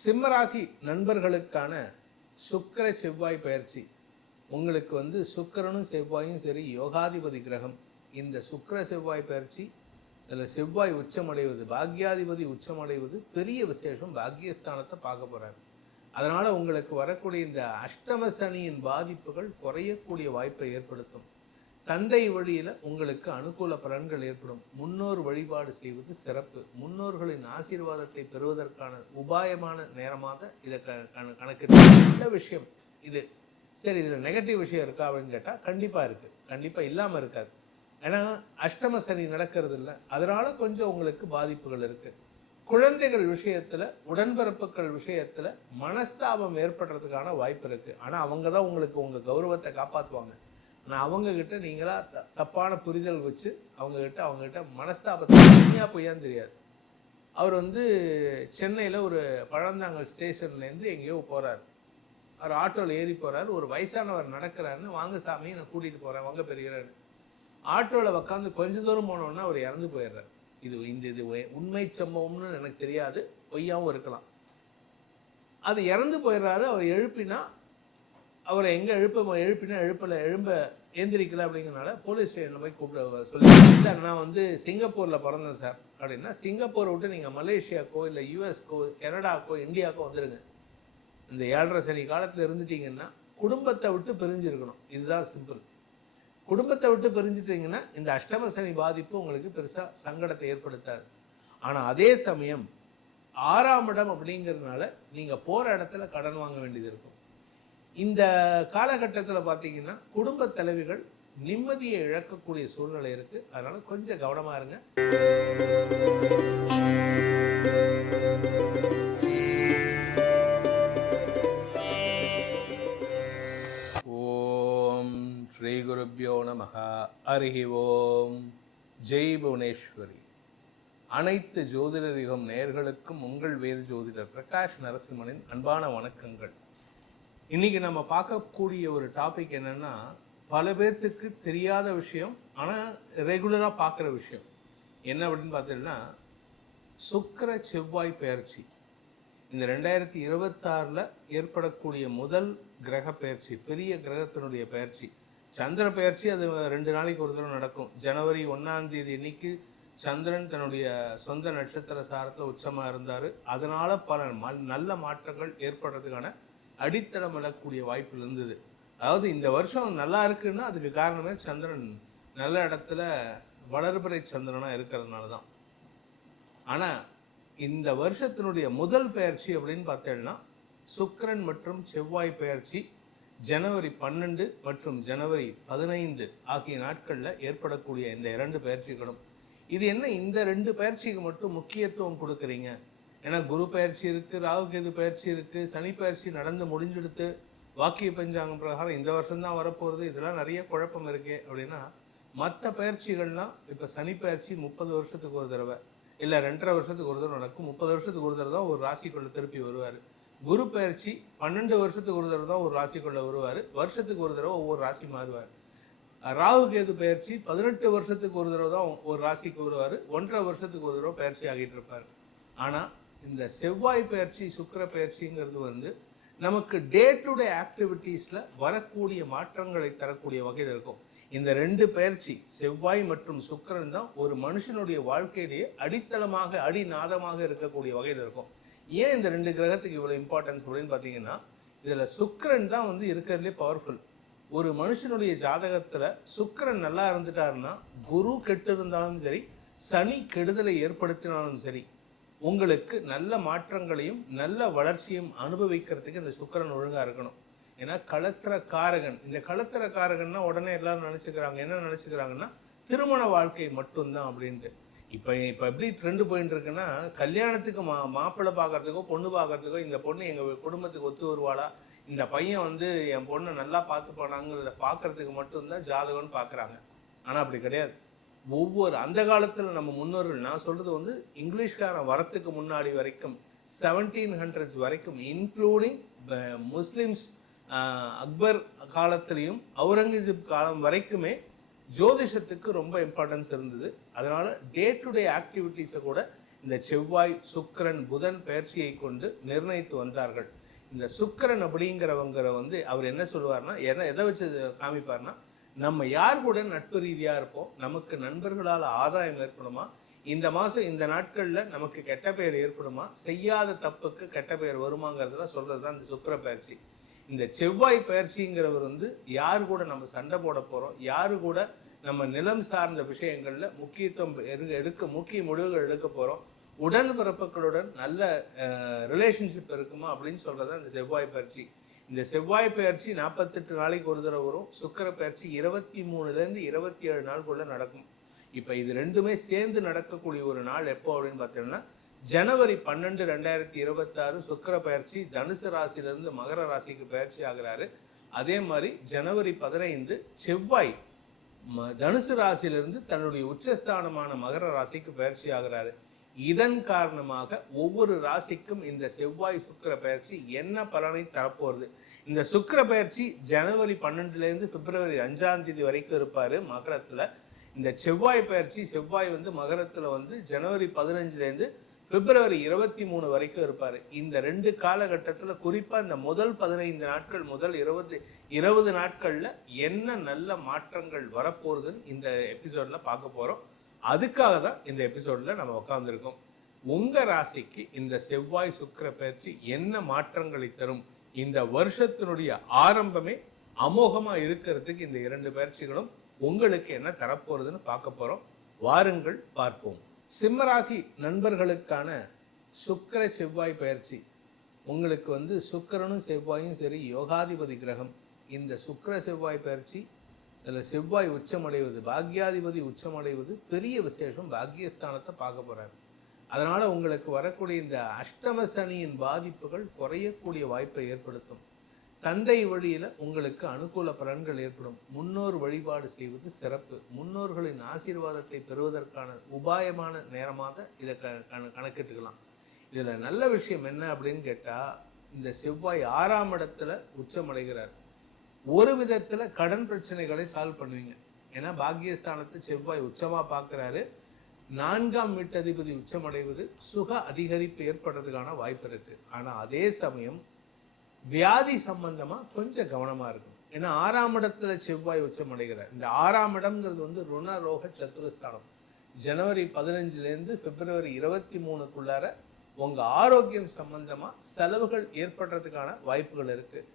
சிம்மராசி நண்பர்களுக்கான சுக்கிர செவ்வாய் பயிற்சி. உங்களுக்கு சுக்கிரனும் செவ்வாயும் சரி யோகாதிபதி கிரகம். இந்த சுக்கிர செவ்வாய் பயிற்சி இதில் செவ்வாய் உச்சமடைவது, பாக்யாதிபதி உச்சமடைவது பெரிய விசேஷம். பாக்யஸ்தானத்தை பார்க்க போகிறார். அதனால் உங்களுக்கு வரக்கூடிய இந்த அஷ்டம சனியின் பாதிப்புகள் குறையக்கூடிய வாய்ப்பை ஏற்படுத்தும். தந்தை வழியில் உங்களுக்கு அனுகூல பலன்கள் ஏற்படும். முன்னோர் வழிபாடு செய்வது சிறப்பு. முன்னோர்களின் ஆசீர்வாதத்தை பெறுவதற்கான உபாயமான நேரமாக இதை கணக்கிட்டு நல்ல விஷயம் இது. சரி, இதில் நெகட்டிவ் விஷயம் இருக்கா அப்படின்னு கேட்டால் கண்டிப்பாக இருக்குது. கண்டிப்பாக இல்லாமல் இருக்காது. ஏன்னா அஷ்டம சனி நடக்கிறது இல்லை, அதனால் கொஞ்சம் உங்களுக்கு பாதிப்புகள் இருக்குது. குழந்தைகள் விஷயத்தில், உடன்பிறப்புகள் விஷயத்தில் மனஸ்தாபம் ஏற்படுறதுக்கான வாய்ப்பு இருக்குது. ஆனால் அவங்க தான் உங்களுக்கு உங்கள் கௌரவத்தை காப்பாற்றுவாங்க. ஆனால் அவங்கக்கிட்ட நீங்களாக தப்பான புரிதல் வச்சு அவங்கக்கிட்ட மனஸ்தாபத்தை தனியாக பொய்யான்னு தெரியாது. அவர் சென்னையில் ஒரு பழந்தாங்கல் ஸ்டேஷன்லேருந்து எங்கேயோ போகிறார். அவர் ஆட்டோவில் ஏறி போகிறார். ஒரு வயசானவர் நடக்கிறாருன்னு, வாங்க சாமி நான் கூட்டிகிட்டு போகிறேன், வாங்க பெரியறேன்னு. ஆட்டோவில் உட்காந்து கொஞ்சம் தூரம் போனோன்னா அவர் இறந்து போயிடுறார். இது உண்மை சம்பவம்னு எனக்கு தெரியாது, பொய்யாவும் இருக்கலாம். அது இறந்து போயிடுறாரு. அவர் எழுப்பினா அவரை எங்கே எழுப்பினா எழும்ப ஏந்திரிக்கல. அப்படிங்கிறனால போலீஸ் ஸ்டேஷனில் போய் கூப்பிட சொல்லி, சார் நான் சிங்கப்பூரில் பிறந்தேன் சார் அப்படின்னா, சிங்கப்பூரை விட்டு நீங்கள் மலேசியாக்கோ இல்லை யூஎஸ்க்கோ கனடாக்கோ இந்தியாவுக்கோ வந்துடுங்க. இந்த 7.5 சனி காலத்தில் இருந்துட்டீங்கன்னா குடும்பத்தை விட்டு பிரிஞ்சிருக்கணும். இதுதான் சிம்பிள். குடும்பத்தை விட்டு பிரிஞ்சிட்டிங்கன்னா இந்த அஷ்டம சனி பாதிப்பு உங்களுக்கு பெருசாக சங்கடத்தை ஏற்படுத்தாது. ஆனால் அதே சமயம் 6ஆம் இடம் அப்படிங்கிறதுனால நீங்கள் போகிற இடத்துல கடன் வாங்க வேண்டியது இருக்கும். இந்த காலகட்டத்தில் பார்த்தீங்கன்னா குடும்ப தலைவிகள் நிம்மதியை இழக்கக்கூடிய சூழ்நிலை இருக்குது. அதனால் கொஞ்சம் கவனமாக இருங்க. ஓம் ஸ்ரீ குருப்யோ நமஹ. ஹரி ஓம். ஜெய் புவனேஸ்வரி. அனைத்து ஜோதிடர் யுகம் நேயர்களுக்கும் உங்கள் வேத ஜோதிடர் பிரகாஷ் நரசிம்மனின் அன்பான வணக்கங்கள். இன்றைக்கி நம்ம பார்க்கக்கூடிய ஒரு டாபிக் என்னென்னா, பல பேர்த்துக்கு தெரியாத விஷயம், ஆனால் ரெகுலராக பார்க்குற விஷயம் என்ன அப்படின்னு பார்த்தீங்கன்னா, சுக்கிர செவ்வாய் பயிற்சி. இந்த 2026 ஏற்படக்கூடிய முதல் கிரக பயிற்சி, பெரிய கிரகத்தினுடைய பயிற்சி. சந்திர பயிற்சி அது 2 நாளைக்கு ஒரு தடவை நடக்கும். ஜனவரி 1ஆம் தேதி அன்னைக்கு சந்திரன் தன்னுடைய சொந்த நட்சத்திர சாரத்தில் உச்சமாக இருந்தார். அதனால் பல நல்ல மாற்றங்கள் ஏற்படுறதுக்கான அடித்தளம் விடக்கூடிய வாய்ப்பு இருந்தது. அதாவது இந்த வருஷம் நல்லா இருக்குன்னா அதுக்கு காரணமே சந்திரன் நல்ல இடத்துல வளர்பிறை சந்திரனாக இருக்கிறதுனால தான். ஆனால் இந்த வருஷத்தினுடைய முதல் பயிற்சி அப்படின்னு பார்த்தேன்னா சுக்கிரன் மற்றும் செவ்வாய் பயிற்சி ஜனவரி 12 மற்றும் ஜனவரி 15 ஆகிய நாட்களில் ஏற்படக்கூடிய இந்த 2 பயிற்சிகளும். இது என்ன, இந்த 2 பயிற்சிக்கு மட்டும் முக்கியத்துவம் கொடுக்குறீங்க? ஏன்னா குரு பயிற்சி இருக்குது, ராகு கேது பயிற்சி இருக்குது, சனி பயிற்சி நடந்து முடிஞ்செடுத்து வாக்கிய பஞ்சாங்கம் பிரகாரம் இந்த வருஷம்தான் வரப்போகிறது. இதெல்லாம் நிறைய குழப்பம் இருக்கே அப்படின்னா, மற்ற பயிற்சிகள்லாம் இப்போ சனி பயிற்சி 30 வருஷத்துக்கு ஒரு தடவை இல்லை 2.5 வருஷத்துக்கு ஒரு தடவை நடக்கும். 30 வருஷத்துக்கு ஒரு தடவை தான் ஒரு ராசிக்குள்ளே திருப்பி வருவார். குரு பயிற்சி 12 வருஷத்துக்கு ஒரு தடவை தான் ஒரு ராசிக்குள்ளே வருவார். வருஷத்துக்கு ஒரு தடவை ஒவ்வொரு ராசி மாறுவார். ராகு கேது பயிற்சி 18 வருஷத்துக்கு ஒரு தடவை தான் ஒரு ராசிக்கு வருவார். 1.5 வருஷத்துக்கு ஒரு தடவை பயிற்சி ஆகிட்டு இருப்பார். ஆனால் இந்த செவ்வாய் பயிற்சி சுக்கிர பயிற்சிங்கிறது நமக்கு டே டு டே ஆக்டிவிட்டீஸில் வரக்கூடிய மாற்றங்களை தரக்கூடிய வகையில் இருக்கும். இந்த 2 பயிற்சி செவ்வாய் மற்றும் சுக்கிரன் தான் ஒரு மனுஷனுடைய வாழ்க்கையிலேயே அடித்தளமாக அடிநாதமாக இருக்கக்கூடிய வகையில் இருக்கும். ஏன் இந்த 2 கிரகத்துக்கு இவ்வளோ இம்பார்ட்டன்ஸ் அப்படின்னு பார்த்தீங்கன்னா, இதில் சுக்கிரன் தான் இருக்கிறதுலே பவர்ஃபுல். ஒரு மனுஷனுடைய ஜாதகத்தில் சுக்கிரன் நல்லா இருந்துட்டாருன்னா, குரு கெட்டு இருந்தாலும் சரி, சனி கெடுதலை ஏற்படுத்தினாலும் சரி, உங்களுக்கு நல்ல மாற்றங்களையும் நல்ல வளர்ச்சியும் அனுபவிக்கிறதுக்கு இந்த சுக்கிரன் ஒழுங்காக இருக்கணும். ஏன்னா களத்திர காரகன். இந்த களத்திர காரகன்னா உடனே எல்லாரும் நினச்சிக்கிறாங்க, என்ன நினச்சிக்கிறாங்கன்னா திருமண வாழ்க்கை மட்டும்தான் அப்படின்ட்டு. இப்போ எப்படி ட்ரெண்டு போயிட்டு இருக்குன்னா, கல்யாணத்துக்கு மாப்பிள்ளை பார்க்கறதுக்கோ பொண்ணு பார்க்கறதுக்கோ, இந்த பொண்ணு எங்கள் குடும்பத்துக்கு ஒத்து வருவாளா, இந்த பையன் என் பொண்ணை நல்லா பார்த்து போனாங்கிறத பார்க்கறதுக்கு மட்டும்தான் ஜாதகம்னு பார்க்குறாங்க. ஆனால் அப்படி கிடையாது. அந்த காலத்தில் நம்ம முன்னோர்கள், நான் சொல்கிறது இங்கிலீஷ்கார வரத்துக்கு முன்னாடி வரைக்கும் 1700s வரைக்கும், இன்க்ளூடிங் முஸ்லிம்ஸ் அக்பர் காலத்திலையும் அவுரங்கசீப் காலம் வரைக்குமே ஜோதிஷத்துக்கு ரொம்ப இம்பார்ட்டன்ஸ் இருந்தது. அதனால் டே டு டே ஆக்டிவிட்டீஸை கூட இந்த செவ்வாய், சுக்கிரன், புதன் பயிற்சியை கொண்டு நிர்ணயித்து வந்தார்கள். இந்த சுக்கிரன் அப்படிங்கிறவங்கிற அவர் என்ன சொல்லுவார்னா, எதை வச்சு காமிப்பார்னா, நம்ம யார் கூட நட்பு ரீதியாக இருப்போம், நமக்கு நண்பர்களால் ஆதாயம் ஏற்படுமா, இந்த மாதம் இந்த நாட்களில் நமக்கு கெட்ட பெயர் ஏற்படுமா, செய்யாத தப்புக்கு கெட்ட பெயர் வருமாங்கிறதுலாம் சொல்கிறது தான் இந்த சுக்கிர பயிற்சி. இந்த செவ்வாய் பயிற்சிங்கிறவர் யாரு கூட நம்ம சண்டை போட போகிறோம், யாரு கூட நம்ம நிலம் சார்ந்த விஷயங்களில் முக்கிய முடிவுகள் எடுக்க போகிறோம், உடன்பிறப்புகளுடன் நல்ல ரிலேஷன்ஷிப் இருக்குமா அப்படின்னு சொல்கிறது தான் இந்த செவ்வாய் பயிற்சி. இந்த செவ்வாய் பயிற்சி 48 நாளைக்கு ஒரு தடவை வரும். சுக்கிர பயிற்சி 23லேருந்து 27 நாளுக்குள்ளே நடக்கும். இப்போ இது ரெண்டுமே சேர்ந்து நடக்கக்கூடிய ஒரு நாள் எப்போ அப்படின்னு பார்த்தீங்கன்னா, ஜனவரி 12, 2026 சுக்கிர பயிற்சி தனுசு ராசியிலிருந்து மகர ராசிக்கு பயிற்சி ஆகிறாரு. அதே மாதிரி ஜனவரி 15 செவ்வாய் தனுசு ராசியிலிருந்து தன்னுடைய உச்சஸ்தானமான மகர ராசிக்கு பயிற்சி ஆகிறாரு. இதன் காரணமாக ஒவ்வொரு ராசிக்கும் இந்த செவ்வாய் சுக்கிர பயிற்சி என்ன பலனை தரப்போகிறது. இந்த சுக்கிர பயிற்சி ஜனவரி 12லேருந்து பிப்ரவரி 5ஆம் தேதி வரைக்கும் இருப்பார் மகரத்தில். இந்த செவ்வாய் பயிற்சி செவ்வாய் மகரத்தில் ஜனவரி 15லேருந்து பிப்ரவரி 23 வரைக்கும் இருப்பார். இந்த 2 காலகட்டத்தில் குறிப்பாக இந்த முதல் 15 நாட்கள், முதல் 20 நாட்களில் என்ன நல்ல மாற்றங்கள் வரப்போகுதுன்னு இந்த எபிசோடில் பார்க்க போகிறோம். அதுக்காக தான் இந்த எபிசோடில் நம்ம உட்காந்துருக்கோம். உங்கள் ராசிக்கு இந்த செவ்வாய் சுக்கிர பயிற்சி என்ன மாற்றங்களை தரும், இந்த வருஷத்தினுடைய ஆரம்பமே அமோகமாக இருக்கிறதுக்கு இந்த 2 பயிற்சிகளும் உங்களுக்கு என்ன தரப்போகிறதுன்னு பார்க்க போகிறோம். வாருங்கள் பார்ப்போம். சிம்மராசி நண்பர்களுக்கான சுக்கிர செவ்வாய் பயிற்சி உங்களுக்கு சுக்கிரனும் செவ்வாயும் சரி யோகாதிபதி கிரகம். இந்த சுக்கிர செவ்வாய் பயிற்சி இதில் செவ்வாய் உச்சமடைவது, பாக்யாதிபதி உச்சமடைவது பெரிய விசேஷம். பாக்யஸ்தானத்தை பார்க்க போகிறார். அதனால் உங்களுக்கு வரக்கூடிய இந்த அஷ்டம சனியின் பாதிப்புகள் குறையக்கூடிய வாய்ப்பை ஏற்படுத்தும். தந்தை வழியில் உங்களுக்கு அனுகூல பலன்கள் ஏற்படும். முன்னோர் வழிபாடு செய்வது சிறப்பு. முன்னோர்களின் ஆசீர்வாதத்தை பெறுவதற்கான உபாயமான நேரமாக இதை கணக்கிட்டுக்கலாம். இதில் நல்ல விஷயம் என்ன அப்படின்னு கேட்டால், இந்த செவ்வாய் 6ஆம் இடத்துல உச்சமடைகிறார். ஒரு விதத்தில் கடன் பிரச்சனைகளை சால்வ் பண்ணுவீங்க. ஏன்னா பாக்கியஸ்தானத்தை செவ்வாய் உச்சமாக பார்க்குறாரு. 4ஆம் வீட்டதிபதி உச்சமடைவது சுக அதிகரிப்பு ஏற்படுறதுக்கான வாய்ப்பு இருக்குது. ஆனால் அதே சமயம் வியாதி சம்பந்தமாக கொஞ்சம் கவனமாக இருக்கும். ஏன்னா 6ஆம் இடத்துல செவ்வாய் உச்சமடைகிறார். இந்த 6ஆம் இடம்ங்கிறது ருண ரோக சத்துருஸ்தானம். ஜனவரி 15லேருந்து பிப்ரவரி 23க்குள்ளார உங்கள் ஆரோக்கியம் சம்பந்தமாக செலவுகள் ஏற்படுறதுக்கான வாய்ப்புகள் இருக்குது.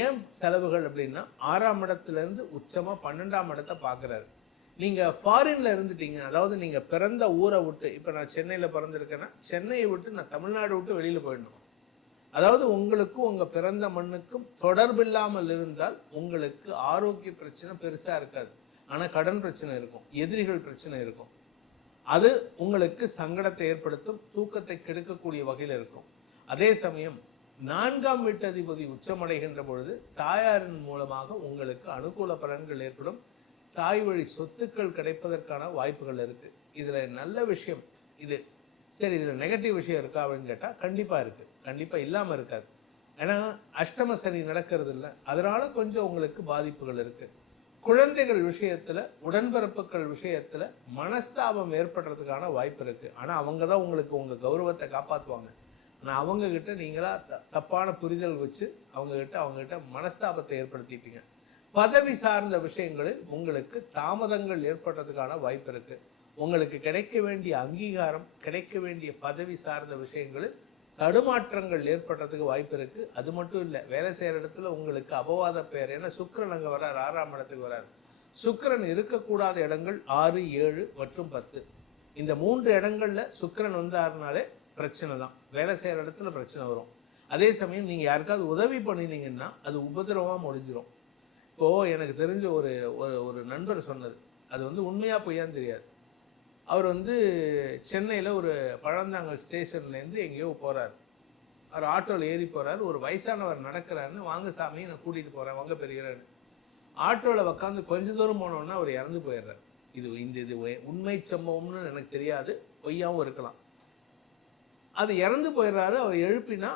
ஏன் செலவுகள் அப்படின்னா, 6ஆம் இடத்துலேருந்து உச்சமாக 12ஆம் இடத்தை பார்க்குறாரு. நீங்கள் ஃபாரினில் இருந்துட்டீங்க, அதாவது நீங்கள் பிறந்த ஊரை விட்டு, இப்போ நான் சென்னையில் பிறந்திருக்கேன்னா சென்னையை விட்டு நான் தமிழ்நாடு விட்டு வெளியில் போயிடணும். அதாவது உங்களுக்கும் உங்கள் பிறந்த மண்ணுக்கும் தொடர்பில்லாமல் இருந்தால் உங்களுக்கு ஆரோக்கிய பிரச்சனை பெருசாக இருக்காது. ஆனால் கடன் பிரச்சனை இருக்கும், எதிரிகள் பிரச்சனை இருக்கும். அது உங்களுக்கு சங்கடத்தை ஏற்படுத்தும், தூக்கத்தை கெடுக்கக்கூடிய வகையில் இருக்கும். அதே சமயம் 4ஆம் வீட்டதிபதி உச்சமடைகின்ற பொழுது தாயாரின் மூலமாக உங்களுக்கு அனுகூல பலன்கள் ஏற்படும். தாய் வழி சொத்துக்கள் கிடைப்பதற்கான வாய்ப்புகள் இருக்குது. இதில் நல்ல விஷயம் இது. சரி, இதில் நெகட்டிவ் விஷயம் இருக்கா அப்படின்னு கேட்டால் கண்டிப்பாக இருக்குது. கண்டிப்பாக இல்லாமல் இருக்காது. ஏன்னா அஷ்டம சனி நடக்கிறது இல்லை, அதனால் கொஞ்சம் உங்களுக்கு பாதிப்புகள் இருக்குது. குழந்தைகள் விஷயத்தில், உடன்பிறப்புகள் விஷயத்தில் மனஸ்தாபம் ஏற்படுறதுக்கான வாய்ப்பு இருக்குது. ஆனால் அவங்க தான் உங்களுக்கு உங்கள் கௌரவத்தை காப்பாற்றுவாங்க. ஆனால் அவங்கக்கிட்ட நீங்களாக தப்பான புரிதல் வச்சு அவங்கக்கிட்ட மனஸ்தாபத்தை ஏற்படுத்திப்பீங்க. பதவி சார்ந்த விஷயங்களில் உங்களுக்கு தாமதங்கள் ஏற்படுறதுக்கான வாய்ப்பு இருக்குது. உங்களுக்கு கிடைக்க வேண்டிய அங்கீகாரம், கிடைக்க வேண்டிய பதவி சார்ந்த விஷயங்களில் தடுமாற்றங்கள் ஏற்படுறதுக்கு வாய்ப்பு இருக்குது. அது மட்டும் இல்லை, வேலை செய்கிற இடத்துல உங்களுக்கு அபவாத பெயர். ஏன்னா சுக்கிரன் அங்கே வரார், 6ஆம் இடத்துக்கு வரார். சுக்கிரன் இருக்கக்கூடாத இடங்கள் 6, 7 மற்றும் 10. இந்த 3 இடங்களில் சுக்கிரன் வந்தாருனாலே பிரச்சனை தான். வேலை செய்கிற இடத்துல பிரச்சனை வரும். அதே சமயம் நீங்கள் யாருக்காவது உதவி பண்ணினீங்கன்னா அது உபதிரவமாக முடிஞ்சிடும். இப்போது எனக்கு தெரிஞ்ச ஒரு நண்பர் சொன்னது, அது உண்மையாக பொய்யான்னு தெரியாது. அவர் சென்னையில் ஒரு பழந்தாங்கல் ஸ்டேஷன்லேருந்து எங்கேயோ போகிறார். அவர் ஆட்டோவில் ஏறி போகிறார். ஒரு வயசானவர் நடக்கிறாருன்னு, வாங்க சாமி நான் கூட்டிகிட்டு போகிறேன், வாங்க பெரியறான்னு. ஆட்டோவில் உட்காந்து கொஞ்சம் தூரம் போனோன்னா அவர் இறந்து போயிடுறார். இது உண்மை சம்பவம்னு எனக்கு தெரியாது, பொய்யாவும் இருக்கலாம். அது இறந்து போயிடுறாரு. அவர் எழுப்பினா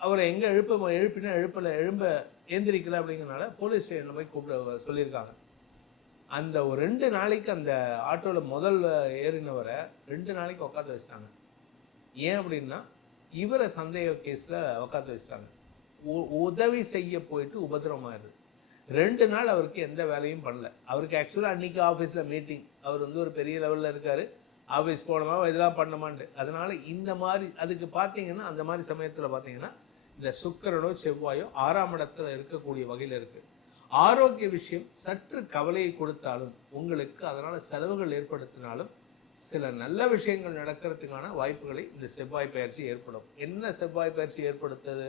அவரை எங்கே எழுப்ப எழுந்திரிக்கல அப்படிங்கிறனால போலீஸ் ஸ்டேஷனில் போய் கூப்பிட சொல்லியிருக்காங்க. அந்த ஒரு 2 நாளைக்கு அந்த ஆட்டோவில் முதல் ஏறினவரை 2 நாளைக்கு உட்காந்து வச்சுட்டாங்க. ஏன் அப்படின்னா இவரை சந்தேக கேஸில் உட்காந்து வச்சுட்டாங்க. உதவி செய்ய போயிட்டு உபதிரவமாயிருது. 2 நாள் அவருக்கு எந்த வேலையும் பண்ணல. அவருக்கு ஆக்சுவலாக அன்றைக்கி ஆஃபீஸில் மீட்டிங். அவர் ஒரு பெரிய லெவலில் இருக்கார். ஆஃபீஸ் போனோமா இதெல்லாம் பண்ணமான்ட்டு. அதனால் இந்த மாதிரி அதுக்கு பார்த்தீங்கன்னா அந்த மாதிரி சமயத்தில் பார்த்தீங்கன்னா இந்த சுக்கிரனோ செவ்வாயோ 6ஆம் இடத்துல இருக்கக்கூடிய வகையில் இருக்குது. ஆரோக்கிய விஷயம் சற்று கவலையை கொடுத்தாலும் உங்களுக்கு அதனால் செலவுகள் ஏற்படுத்தினாலும் சில நல்ல விஷயங்கள் நடக்கிறதுக்கான வாய்ப்புகளை இந்த செவ்வாய் பயிற்சி ஏற்படும். என்ன செவ்வாய் பயிற்சி ஏற்படுத்துது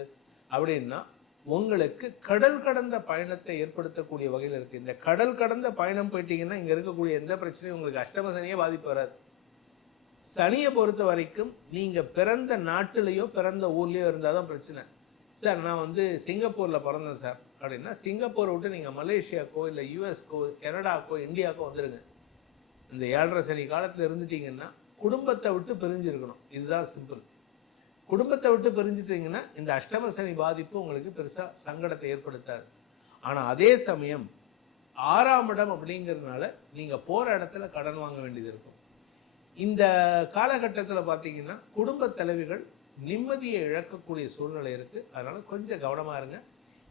அப்படின்னா உங்களுக்கு கடல் கடந்த பயணத்தை ஏற்படுத்தக்கூடிய வகையில் இருக்குது. இந்த கடல் கடந்த பயணம் போயிட்டீங்கன்னா இங்கே இருக்கக்கூடிய எந்த பிரச்சனையும் உங்களுக்கு அஷ்டம சனியே பாதிப்பு வராது. சனியை பொறுத்த வரைக்கும் நீங்கள் பிறந்த நாட்டிலேயோ பிறந்த ஊர்லேயோ இருந்தால் தான் பிரச்சனை. சார் நான் சிங்கப்பூரில் பிறந்தேன் சார் அப்படின்னா சிங்கப்பூரை விட்டு நீங்கள் மலேசியாக்கோ இல்லை யூஎஸ்க்கோ கனடாக்கோ இந்தியாவுக்கோ வந்துடுங்க. இந்த 7.5 சனி காலத்தில் இருந்துட்டீங்கன்னா குடும்பத்தை விட்டு பிரிஞ்சிருக்கணும். இதுதான் சிம்பிள். குடும்பத்தை விட்டு பிரிஞ்சிட்டிங்கன்னா இந்த அஷ்டம சனி பாதிப்பு உங்களுக்கு பெருசாக சங்கடத்தை ஏற்படுத்தாது. ஆனால் அதே சமயம் 6ஆம் இடம் அப்படிங்கிறதுனால நீங்கள் போகிற இடத்துல கடன் வாங்க வேண்டியது இருக்கும். இந்த காலகட்டத்தில் பார்த்தீங்கன்னா குடும்ப தலைவிகள் நிம்மதியை இழக்கக்கூடிய சூழ்நிலை இருக்குது. அதனால் கொஞ்சம் கவனமாக இருங்க.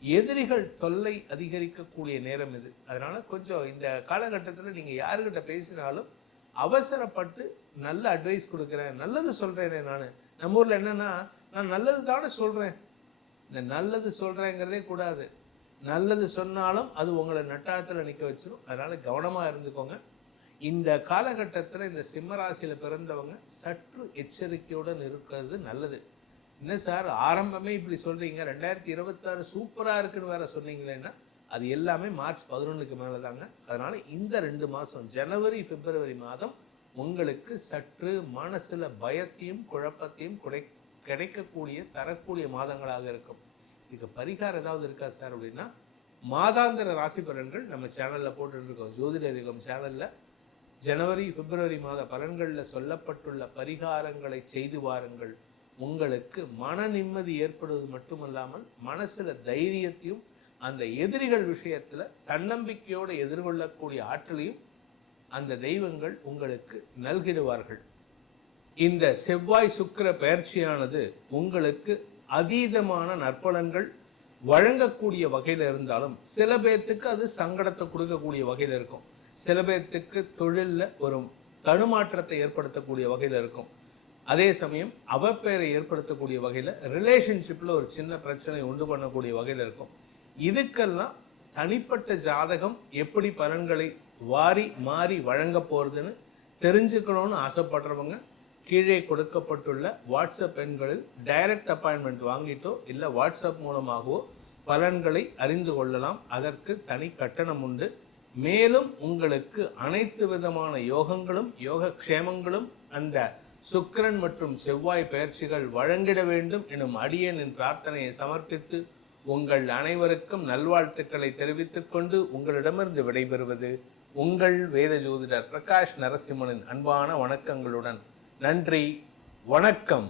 எதிரிகள் தொல்லை அதிகரிக்கக்கூடிய நேரம் இது. அதனால் கொஞ்சம் இந்த காலகட்டத்தில் நீங்கள் யாருக்கிட்ட பேசினாலும் அவசரப்பட்டு நல்ல அட்வைஸ் கொடுக்குறேன், நல்லது சொல்கிறேனே. நம்ம ஊரில் என்னென்னா நான் நல்லது தானே சொல்கிறேன். இந்த நல்லது சொல்கிறேங்கிறதே கூடாது. நல்லது சொன்னாலும் அது உங்களை நட்டாளத்தில் நிற்க வச்சிடும். அதனால் கவனமாக இருந்துக்கோங்க. இந்த காலகட்டத்தில் இந்த சிம்மராசியில் பிறந்தவங்க சற்று எச்சரிக்கையுடன் இருக்கிறது நல்லது. என்ன சார் ஆரம்பமே இப்படி சொல்கிறீங்க, 2026 சூப்பராக இருக்குன்னு வேறு சொன்னீங்களேன்னா அது எல்லாமே மார்ச் 11க்கு மேலே தாங்க. அதனால் இந்த 2 மாதம் ஜனவரி பிப்ரவரி மாதம் உங்களுக்கு சற்று மனசில் பயத்தையும் குழப்பத்தையும் தரக்கூடிய மாதங்களாக இருக்கும். இதுக்கு பரிகாரம் ஏதாவது இருக்கா சார் அப்படின்னா மாதாந்திர ராசி பலன்கள் நம்ம சேனலில் போட்டுருக்கோம். ஜோதிடரிகம் சேனலில் ஜனவரி பிப்ரவரி மாத பலன்களில் சொல்லப்பட்டுள்ள பரிகாரங்களை செய்து வாருங்கள். உங்களுக்கு மன நிம்மதி ஏற்படுவது மட்டுமல்லாமல் மனசில் தைரியத்தையும் அந்த எதிரிகள் விஷயத்தில் தன்னம்பிக்கையோடு எதிர்கொள்ளக்கூடிய ஆற்றலையும் அந்த தெய்வங்கள் உங்களுக்கு நல்கிடுவார்கள். இந்த செவ்வாய் சுக்கிர பயிற்சியானது உங்களுக்கு அதீதமான நற்பலன்கள் வழங்கக்கூடிய வகையில் இருந்தாலும் சில பேர்த்துக்கு அது சங்கடத்தை கொடுக்கக்கூடிய வகையில் இருக்கும். சில பேர்த்துக்கு தொழிலில் ஒரு தடுமாற்றத்தை ஏற்படுத்தக்கூடிய வகையில் இருக்கும். அதே சமயம் அவப்பெயரை ஏற்படுத்தக்கூடிய வகையில் ரிலேஷன்ஷிப்பில் ஒரு சின்ன பிரச்சனை உண்டு பண்ணக்கூடிய வகையில் இருக்கும். இதுக்கெல்லாம் தனிப்பட்ட ஜாதகம் எப்படி பலன்களை வாரி மாறி வழங்க போகிறதுன்னு தெரிஞ்சுக்கணும்னு ஆசைப்படுறவங்க கீழே கொடுக்கப்பட்டுள்ள வாட்ஸ்அப் எண்களில் டைரக்ட் அப்பாயின்மெண்ட் வாங்கிட்டோ இல்லை வாட்ஸ்அப் மூலமாகவோ பலன்களை அறிந்து கொள்ளலாம். அதற்கு தனி கட்டணம் உண்டு. மேலும் உங்களுக்கு அனைத்து விதமான யோகங்களும் யோகக்ஷேமங்களும் அந்த சுக்கிரன் மற்றும் செவ்வாய் பயிற்சிகள் வழங்கிட வேண்டும் எனும் அடியேனின் பிரார்த்தனையை சமர்ப்பித்து உங்கள் அனைவருக்கும் நல்வாழ்த்துக்களை தெரிவித்துக் கொண்டு உங்களிடமிருந்து விடைபெறுவது உங்கள் வேத ஜோதிடர் பிரகாஷ் நரசிம்மனின் அன்பான வணக்கங்களுடன். நன்றி, வணக்கம்.